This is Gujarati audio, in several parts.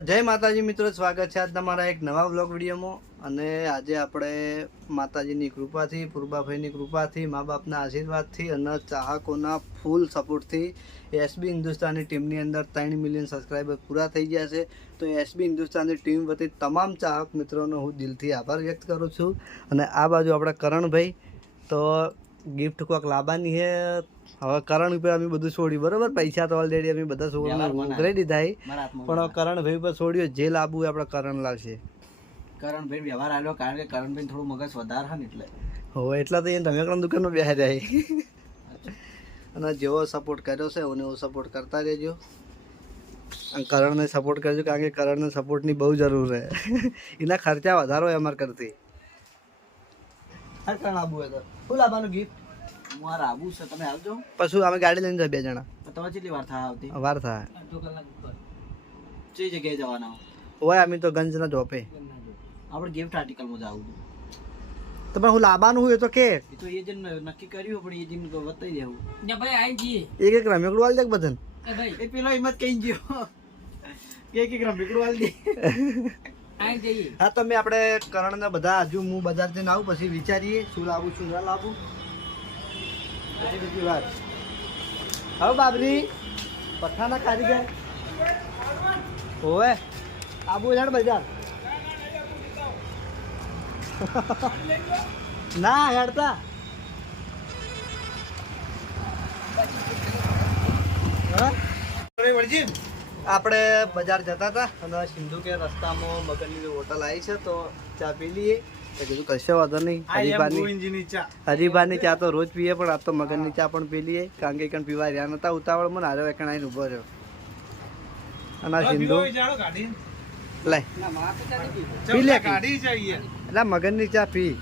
જય માતાજી મિત્રો, સ્વાગત છે આજ તમારા એક નવા વ્લોગ વિડીયોમાં. અને આજે આપણે માતાજીની કૃપાથી, પૂર્બાભાઈની કૃપાથી, મા બાપના આશીર્વાદથી અને ચાહકોના ફૂલ સપોર્ટથી એસબી હિન્દુસ્તાની ટીમની અંદર 3 મિલિયન સબસ્ક્રાઈબર પૂરા થઈ ગયા છે. તો એસબી હિન્દુસ્તાની ટીમ વતી તમામ ચાહક મિત્રોનો હું દિલથી આભાર વ્યક્ત કરું છું. અને આ બાજુ આપણા કરણભાઈ તો ગિફ્ટ કોઈક લાવવાની છે. હવે કરણ ઉપર અમે બધું છોડ્યું, બરોબર. પૈસા તો ઓલરેડી અમે બધા છોકરાને ઉઘરાઈ દીધા, પણ કરણભાઈ ઉપર છોડ્યું. જે લાવવું આપણે કરણ લાવશે. કરણભાઈ વ્યવહાર આવ્યો, કારણ કે કરણભાઈ થોડું મગજ વધારે ને એટલે એટલા તો એ રમેકડા દુકાનમાં બેસી જાય. અને જેવો સપોર્ટ કર્યો છે એને એવો સપોર્ટ કરતા રહેજો. અને કરણને સપોર્ટ કરજો, કારણ કે કરણને સપોર્ટની બહુ જરૂર છે. એના ખર્ચા વધારો હોય અમારે કરતી. કરણ આબુ હોય તો શું લાવવાનું ગિફ્ટ? મારે આવું છે, તમે આવજો. પછી અમે ગાડી લઈને જાય 2 જણા. તમારે કેટલી વાર થાય આવતી? વાર થાય. કઈ જગ્યાએ જવાના હોય અમે તો ગંજના જોપે. આપણે ગિફ્ટ આર્ટિકલમાં જવું તમે હું લાવવાનું હોય તો કે એ તો એ જન નક્કી કર્યું, પણ એ જન બતાવી દેવું. એક રમેકડું વાળી દે બધાને. એ પેલો હિંમત કઈ ગયો એક રમેકડું વાળી દે. હા, તો આપણે કરણને બધા હજુ હું બજાર જઈને આવું, પછી વિચારીએ શું લાવું શું ના લાવું. પછી બીજી વાત હવે બાબરી પઠાના કારીગર હોવે આબુ જાણ બજાર ના હેડતા આપણે બજાર જતા હતા અને સિંધુ કે રસ્તામાં મગનની હોટલ આવી છે, તો ચા પી લઈએ. કીધું કશો વાંધો નહીં. હરીભાની ચા તો રોજ પીએ, પણ આ તો મગનની ચા પણ પી લઈએ, કારણ કે એકણ પીવા રહ્યા નતા ઉતાવળમાં. ને હારે એકણ આવીને ઉભો રહ્યો. અને સિંધુ લે પી લે, એટલે મગનની ચા પી.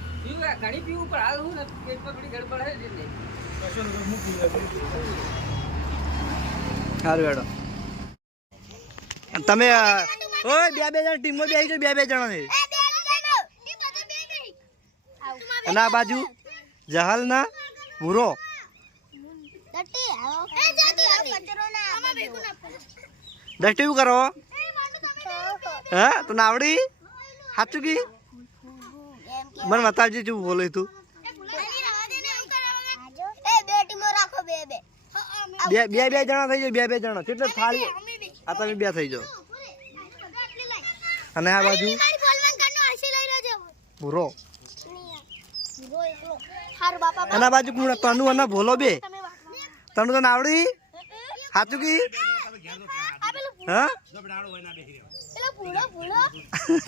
સારું હેડો. તમે ઓય 2 જણા ટીમમાં બેસી જાઓ, 2 જણા ને. અને આ બાજુ જહાલ ના ભૂરો દસ્ટી શું કરો? હા, તું આવડી સાચું કી મને બતાવજે શું બોલે તું. 2 જણા થઈ જાઓ, 2 જણા કેટલે થાળી. આ તમે 2 થઈ જાઓ. અને આ બાજુ ભૂરો અને આ બાજુ તનુ અને ભોલો 2. તનુ તને આવડી સાચું કી? હા,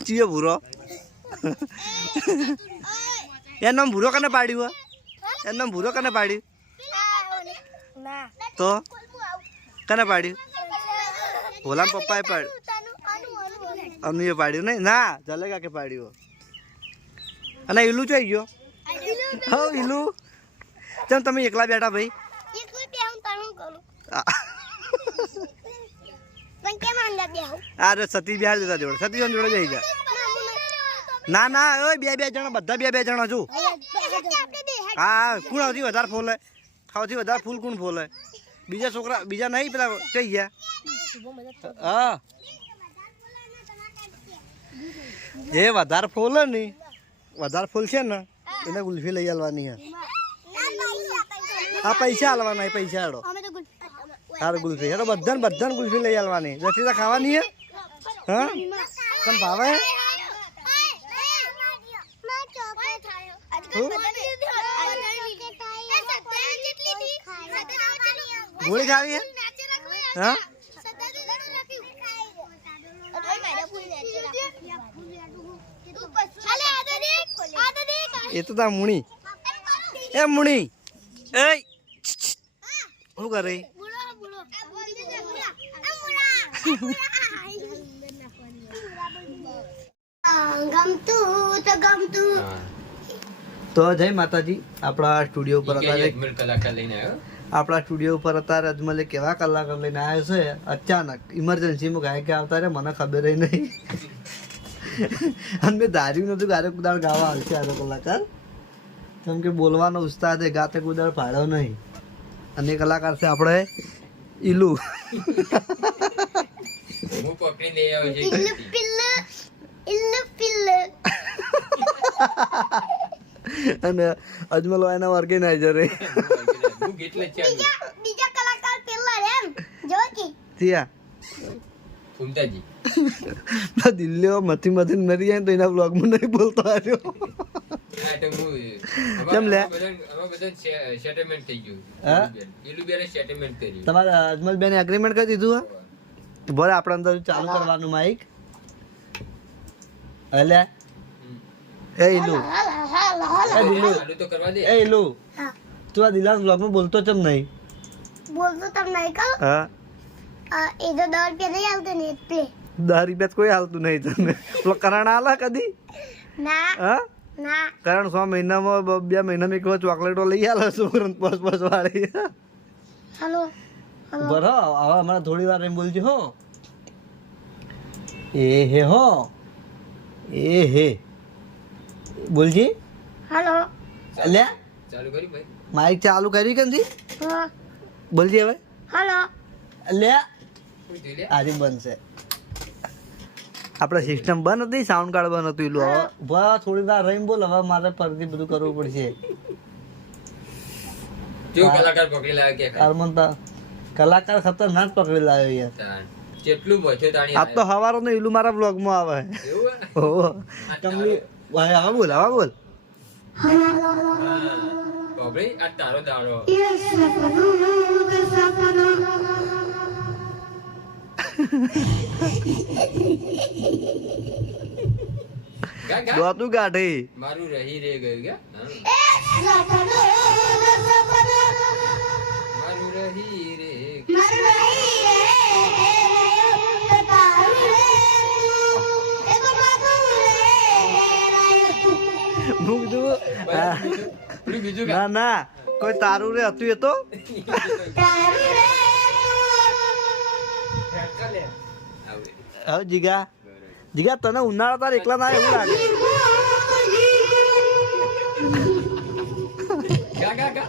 ચિયો ભૂરો? એનું નામ ભૂરો કને પાડ્યું? એનું નામ ભૂરો કને પાડ્યું? તો કને પાડ્યું? ભોલાના પપ્પાએ પાડ્યું. અનુએ પાડ્યું નહીં? ના, જલેગા કે પાડ્યું. અને ઈલું જોઈ ગયો. હા, ઈલું ચમ તમે એકલા બેઠા ભાઈ? અરે સતી બિહાર જતા જોડે, સતી જોડે જઈ જા. ના ના, ઓય 2 જણા, બધા 2 જણા છું. હા, કોણ સૌથી વધારે ફોલે? સૌથી વધારે ફૂલ કોણ ફોલે? બીજા છોકરા બીજા નહીં, પેલા કઈ ગયા? હા, જે વધારે ફોલે ને, વધારે ફૂલ છે ને એને ગુલ્ફી લઈ આવવાની છે. હા, પૈસા આલવાના, પૈસા હેડો. સારું, ગુલ્ફી હેડો, બધાને ગુલ્ફી લઈ આવવાની. જતી ખાવાની છે. હા, તને ભાવે? ગોળી ખાવી છે? હા, એ તો તા મુણી. એ મુણી, એ શું કરે? તો જય માતાજી. આપણા સ્ટુડિયો ઉપર અત્યારે અજમલે કેવા કલાકાર લઈને આવ્યો છે. અચાનક ઇમરજન્સીમાં ગાયક આવતા રે, મને ખબર નહીં. અને મેં ધાર્યું નતું ગારે કુદાળ ગાવા આવશે આ કલાકાર, કેમ કે બોલવાનો ઉસ્તાદ છે, ગાતે કુદાળ ભાડો નહીં. અને કલાકાર છે આપણે ઈલુ. હું પકડી લઈ આવ્યો છે ઇલ્લુ પિલ્લુ અને અજમલ એના ઓર્ગેનાઇઝર રે હું એટલે જ ચાલુ બીજા કલાકાર પેલા એમ જો કે ત્યાં ફૂમતાજી દિલ્હીઓ મથી મરી જાય ને તો એના બ્લોગમાં નહીં બોલતો આવ્યો હા તો હું કેમ લે? આમાં બધા સેટલમેન્ટ થઈ ગયું હા? ઇલુબેને સેટલમેન્ટ કર્યું તમારા અજમલબેને એગ્રીમેન્ટ કરી દીધું હા બરાબર આપણે અંદર ચાલુ કરવાનું માઇક અલે એ ઇલુ એ દિલ્લુ ચાલુ તો કરવા દે એ ઇલુ હા તું આ દિલાસ બ્લોગમાં બોલતો ચમ નહીં બોલતો તમને નહીં કહું હા એ તો 10 રૂપિયા નહીં આવતો ને એટલે 10 રૂપિયા કોઈ હાલતું નહીં તને પેલો કરણ આલા કદી ના હા ના કારણ 6 મહિનામાં 2 મહિનામાં એક વાર ચોકલેટો લઈ આલે છોકરાને પસ વાળી હલો બરો હવે હમણાં થોડી વાર એમ બોલજો હો એ હે હો એ હે બોલજી હલો લે ચાલુ કરી ભાઈ માઇક ચાલુ કરી કંથી હા બોલજી હવે હલો લે કોઈ જોઈ લે આજે બનશે આપણે સિસ્ટમ બંધ હતી સાઉન્ડ કાર્ડ બંધ હતું એલું હવે ઉભા થોડી વાર રહીને બોલ હવે મારે ફરીથી બધું કરવું પડશે જો કલાકાર પકડી લાવ્યો કે કારમનતા કલાકાર ખતરનાક પકડી લાવ્યો યાર તાણ. જેટલું બચ્યો તાણી આજ તો હવારનો ઈલું મારા બ્લોગમાં આવે આવ્યો. એવું હે? ઓહો કમલી ભાઈ હવે બોલ બાપરે, આ તારો દાડો ગા, ગા. દોતું કાઢી મારું રહી રે ગયું કે હા. મારું રહી રે હું કીધું હા. પેલું બીજું ના ગા. ના કોઈ તારું રે હતું એ તો આવે. હવે જીગા જીગા તને ઉનાળા તાર એકલા ના એવું લાગે ગા, ગા, ગા.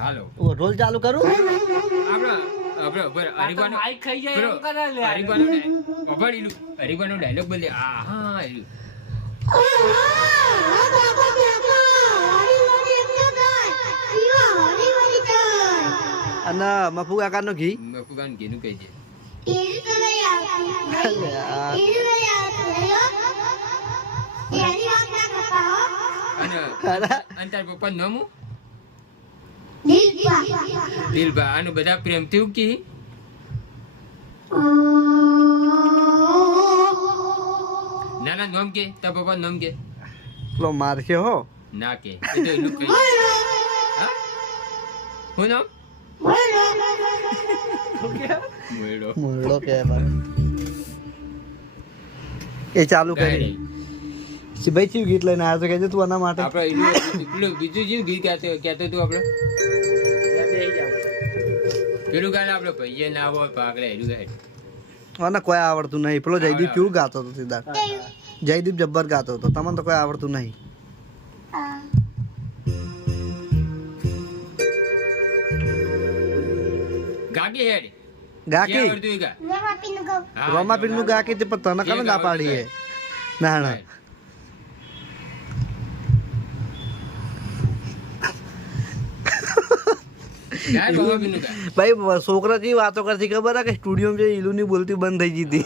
હાલો રોલ ચાલુ કરું આપડે હરીબાનો હરીબાનો ડાયલોગ બોલે આ હા એલું. અને મફુ કાકા નો ઘી મફુગાન ઘીનું કહી છે અને તાર પપ્પા નામ હું? દિલબા. આનું બધા પ્રેમથી ઉકી ના ના નામ કે તાર પપ્પા નામ કે પેલો મારશે હો ના કે એ તો એનું કહી. હા? શું નામ? મોયડો. મુરડો કહેવાય એ ચાલુ કરી ભાઈ ચીવ ગીત લઈને આવ્યો તો કહેજો તું આના માટે આપણે પેલું બીજું જેવું ગીત કહેતો તું આપણે પેલું ગાને આપણે ભાઈએ ના હોય પાગડે એનું ગાય. આને કોઈ આવડતું નહીં પેલો જયદીપ કેવું ગાતો હતો સીધા જયદીપ જબ્બર ગાતો હતો તમને તો કોઈ આવડતું નહીં ગાગી હેડ ગાકી જે આવડતું એ ગા. હા, રોમાપીર નું ગાકી તે પણ તને કને ના પાડી હે ના ના ગાય બાબાબીનું ગા. ભાઈ છોકરા જેવી વાતો કરતી ખબર હે કે સ્ટુડિયો જે ઈલુ ની બોલતી બંધ થઈ ગઈ હતી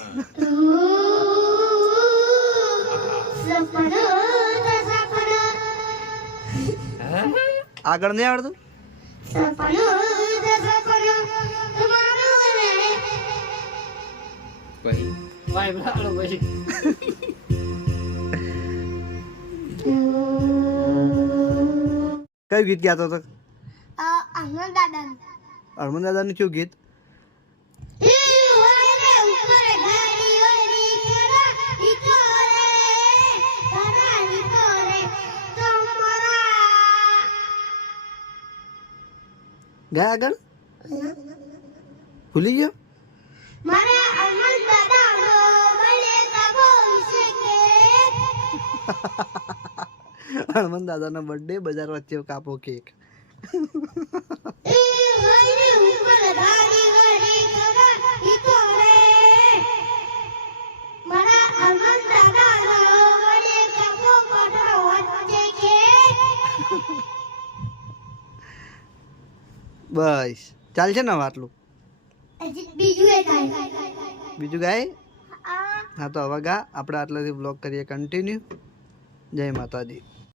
હા? આગળ નહીં આવડતું પછી કયું ગીત ગાતો હતો હનુમાન દાદા હરમન દાદા નું કયું ગીત ગયા આગળ ભૂલી ગયો હનુમાન દાદા નો બર્થડે બજાર વચ્ચે કાપો કેક બસ ચાલશે ને હવે આટલું બીજું એ થાય બીજું ગાય આ હા તો હવે ગા આપણે આટલાથી બ્લોગ કરીએ કન્ટિન્યુ જય માતાજી